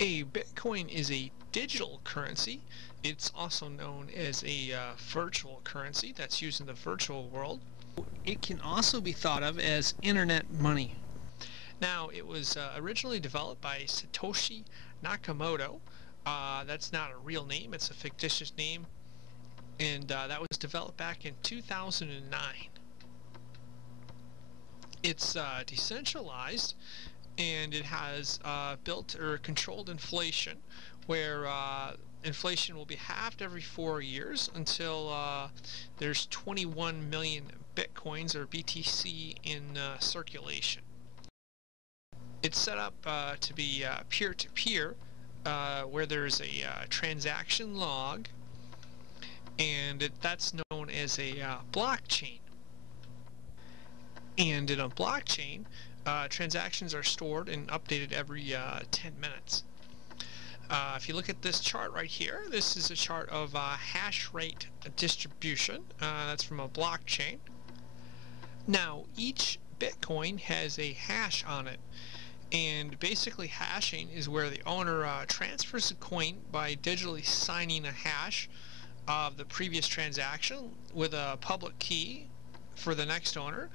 A Bitcoin is a digital currency. It's also known as a virtual currency that's used in the virtual world. It can also be thought of as internet money. Now, it was originally developed by Satoshi Nakamoto. That's not a real name, it's a fictitious name, and that was developed back in 2009. It's decentralized, and it has built or controlled inflation, where inflation will be halved every 4 years until there's 21 million bitcoins or BTC in circulation. It's set up to be peer-to-peer, where there's a transaction log, and that's known as a blockchain. And in a blockchain, transactions are stored and updated every 10 minutes. If you look at this chart right here, this is a chart of hash rate distribution. That's from a blockchain. Now, each Bitcoin has a hash on it, and basically hashing is where the owner transfers the coin by digitally signing a hash of the previous transaction with a public key for the next owner,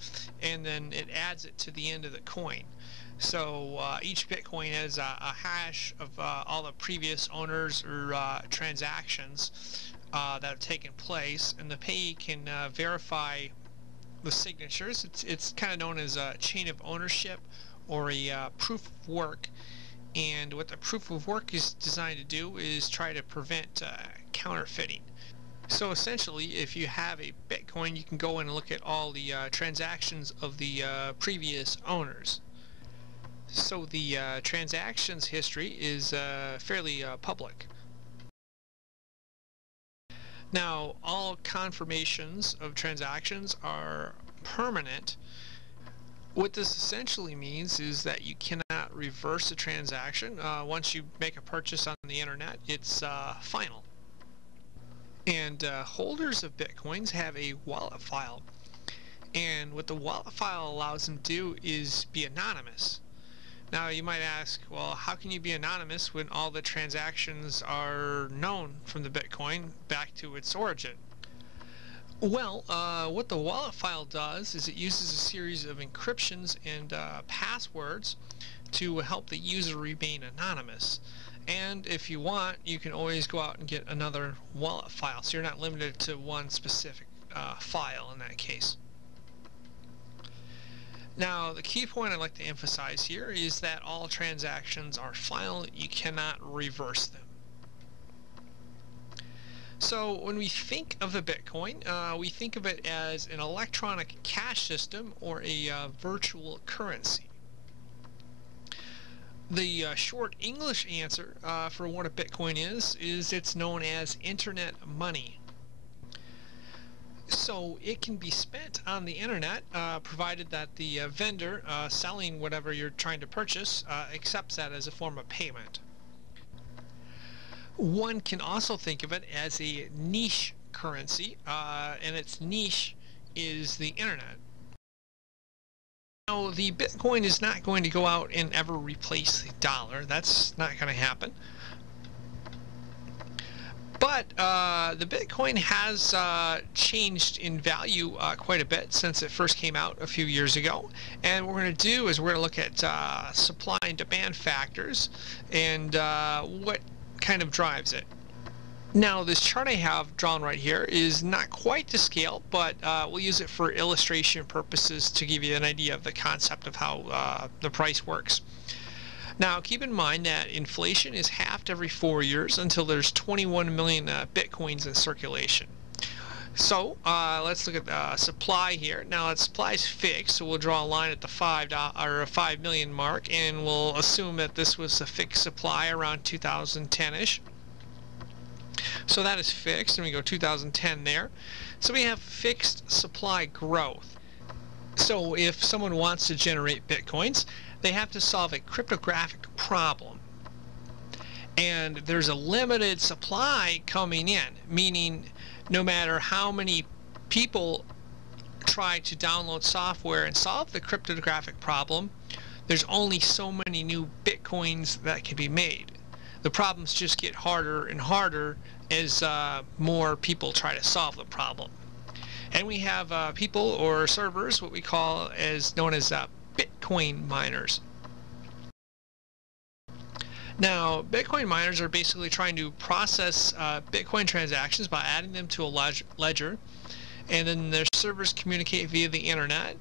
and then it adds it to the end of the coin. So each Bitcoin has a hash of all the previous owners or transactions that have taken place, and the payee can verify the signatures. It's kind of known as a chain of ownership or a proof of work. And what the proof of work is designed to do is try to prevent counterfeiting. So essentially, if you have a Bitcoin, you can go in and look at all the transactions of the previous owners. So the transactions history is fairly public. Now, all confirmations of transactions are permanent. What this essentially means is that you cannot reverse a transaction. Once you make a purchase on the internet, it's final. And holders of Bitcoins have a wallet file. And what the wallet file allows them to do is be anonymous. Now you might ask, well, how can you be anonymous when all the transactions are known from the Bitcoin back to its origin? Well, what the wallet file does is it uses a series of encryptions and passwords to help the user remain anonymous. And if you want, you can always go out and get another wallet file, so you're not limited to one specific file in that case. Now, the key point I'd like to emphasize here is that all transactions are final. You cannot reverse them. So when we think of the Bitcoin, we think of it as an electronic cash system or a virtual currency. The short English answer for what a Bitcoin is it's known as internet money. So it can be spent on the internet, provided that the vendor selling whatever you're trying to purchase accepts that as a form of payment. One can also think of it as a niche currency, and its niche is the internet. Now, the Bitcoin is not going to go out and ever replace the dollar. That's not going to happen. But the Bitcoin has changed in value quite a bit since it first came out a few years ago. And what we're going to do is we're going to look at supply and demand factors and what kind of drives it. Now, this chart I have drawn right here is not quite to scale, but we'll use it for illustration purposes to give you an idea of the concept of how the price works. Now, keep in mind that inflation is halved every 4 years until there's 21 million Bitcoins in circulation. So let's look at supply here. Now, that supply is fixed, so we'll draw a line at the 5 million mark, and we'll assume that this was a fixed supply around 2010-ish. So that is fixed, and we go 2010 there. So we have fixed supply growth. So if someone wants to generate Bitcoins, they have to solve a cryptographic problem. And there's a limited supply coming in, meaning no matter how many people try to download software and solve the cryptographic problem, there's only so many new Bitcoins that can be made. The problems just get harder and harder as more people try to solve the problem. And we have people or servers, what we call as known as Bitcoin miners. Now, Bitcoin miners are basically trying to process Bitcoin transactions by adding them to a ledger, and then their servers communicate via the internet.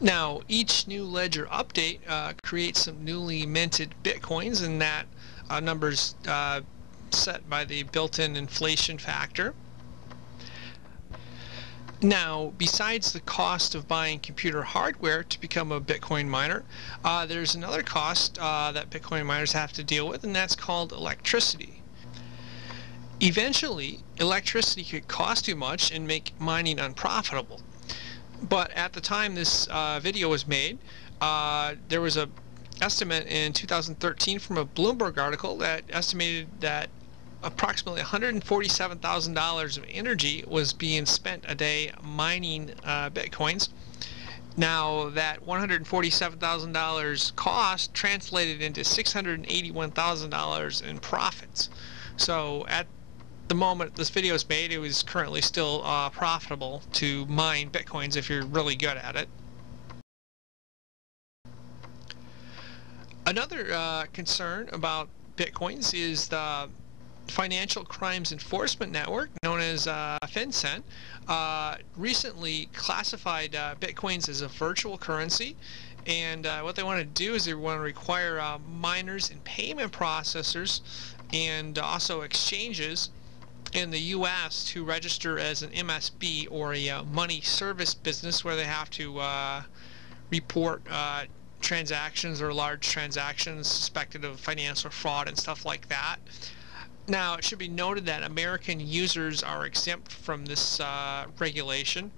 Now, each new ledger update creates some newly minted Bitcoins, and that number's set by the built-in inflation factor. Now, besides the cost of buying computer hardware to become a Bitcoin miner, there's another cost that Bitcoin miners have to deal with, and that's called electricity. Eventually, electricity could cost too much and make mining unprofitable. But at the time this video was made, there was an estimate in 2013 from a Bloomberg article that estimated that approximately $147,000 of energy was being spent a day mining Bitcoins. Now that $147,000 cost translated into $681,000 in profits. So at the moment this video is made, it was currently still profitable to mine Bitcoins if you're really good at it. Another concern about Bitcoins is the Financial Crimes Enforcement Network, known as FinCEN, recently classified Bitcoins as a virtual currency. And what they want to do is they want to require miners and payment processors and also exchanges in the U.S. to register as an MSB, or a money service business, where they have to report transactions or large transactions suspected of financial fraud and stuff like that. Now, it should be noted that American users are exempt from this regulation.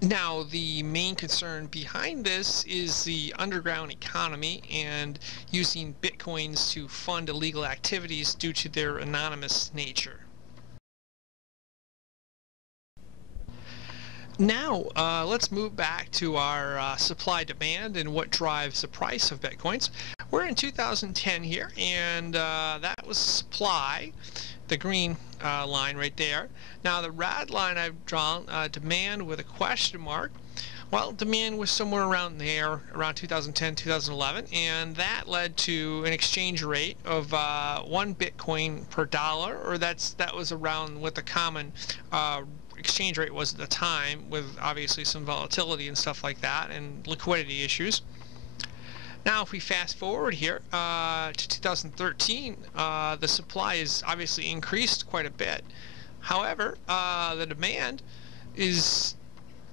Now, the main concern behind this is the underground economy and using Bitcoins to fund illegal activities due to their anonymous nature. Now, let's move back to our supply demand and what drives the price of Bitcoins. We're in 2010 here, and that was supply, the green line right there. Now, the red line I've drawn, demand with a question mark. Well, demand was somewhere around there, around 2010, 2011, and that led to an exchange rate of 1 Bitcoin per dollar, or that was around what the common exchange rate was at the time, with obviously some volatility and stuff like that, and liquidity issues. Now, if we fast forward here to 2013, the supply is obviously increased quite a bit. However, the demand is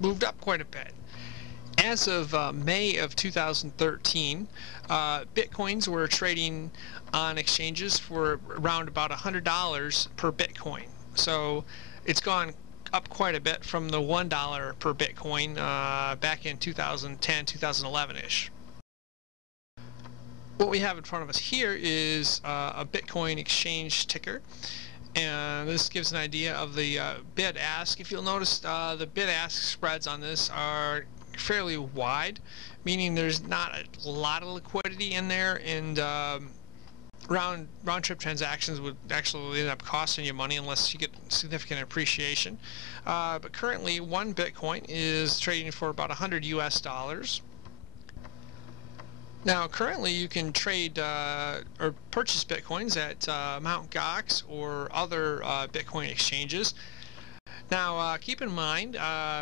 moved up quite a bit. As of May of 2013, Bitcoins were trading on exchanges for around about $100 per Bitcoin. So it's gone up quite a bit from the $1 per Bitcoin back in 2010, 2011-ish. What we have in front of us here is a Bitcoin exchange ticker, and this gives an idea of the bid-ask. If you'll notice, the bid-ask spreads on this are fairly wide, meaning there's not a lot of liquidity in there, and round-trip transactions would actually end up costing you money unless you get significant appreciation. But currently, 1 Bitcoin is trading for about $100 US. Now, currently, you can trade or purchase Bitcoins at Mt. Gox or other Bitcoin exchanges. Now, keep in mind,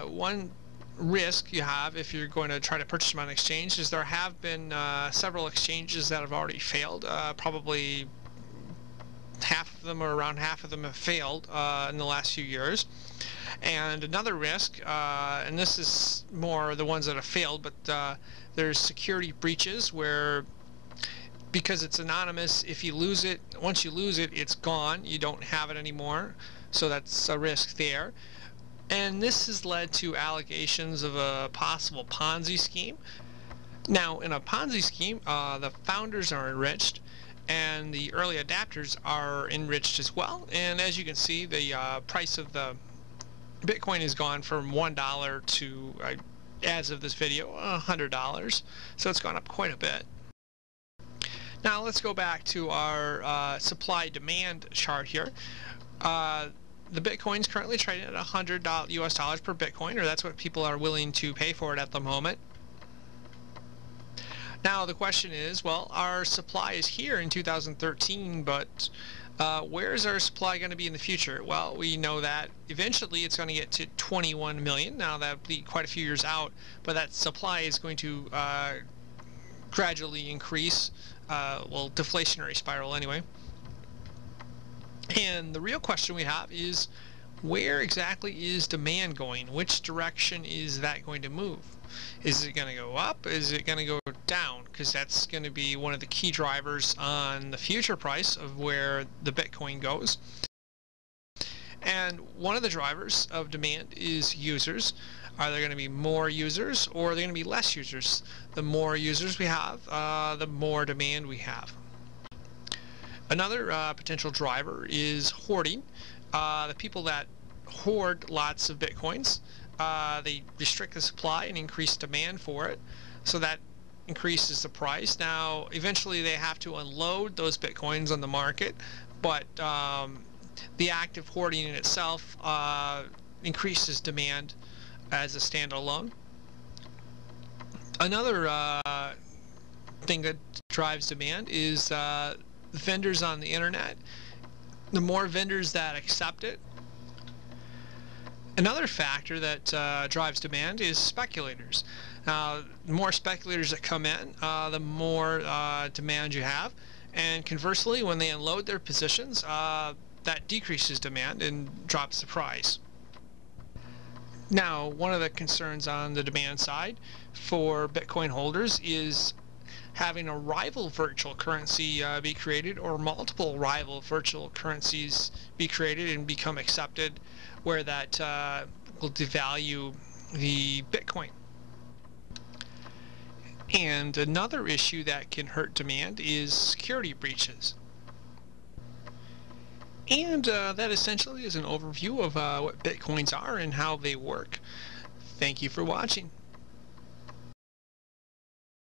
one risk you have if you're going to try to purchase them on exchange is there have been several exchanges that have already failed. Probably half of them, or around half of them, have failed in the last few years. And another risk, and this is more the ones that have failed, but there's security breaches where, because it's anonymous, if you lose it, once you lose it, it's gone. You don't have it anymore. So that's a risk there. And this has led to allegations of a possible Ponzi scheme. Now, in a Ponzi scheme, the founders are enriched, and the early adapters are enriched as well. And as you can see, the price of the Bitcoin has gone from $1 to, as of this video, $100. So it's gone up quite a bit. Now let's go back to our supply-demand chart here. Uh, the Bitcoin's currently trading at $100 US dollars per Bitcoin, or that's what people are willing to pay for it at the moment. Now the question is, well, our supply is here in 2013, but where's our supply going to be in the future? Well, we know that eventually it's going to get to 21 million. Now that'll be quite a few years out, but that supply is going to gradually increase, well, deflationary spiral anyway. And the real question we have is, where exactly is demand going? Which direction is that going to move? Is it going to go up? Is it going to go down? Because that's going to be one of the key drivers on the future price of where the Bitcoin goes. And one of the drivers of demand is users. Are there going to be more users, or are there going to be less users? The more users we have, the more demand we have. Another potential driver is hoarding. The people that hoard lots of Bitcoins, they restrict the supply and increase demand for it, so that increases the price. Now, eventually they have to unload those Bitcoins on the market, but the act of hoarding in itself increases demand as a standalone. Another thing that drives demand is vendors on the internet. The more vendors that accept it. Another factor that drives demand is speculators. The more speculators that come in, the more demand you have, and conversely, when they unload their positions, that decreases demand and drops the price. Now, one of the concerns on the demand side for Bitcoin holders is having a rival virtual currency be created, or multiple rival virtual currencies be created and become accepted, where that will devalue the Bitcoin. And another issue that can hurt demand is security breaches. And that essentially is an overview of what Bitcoins are and how they work. Thank you for watching.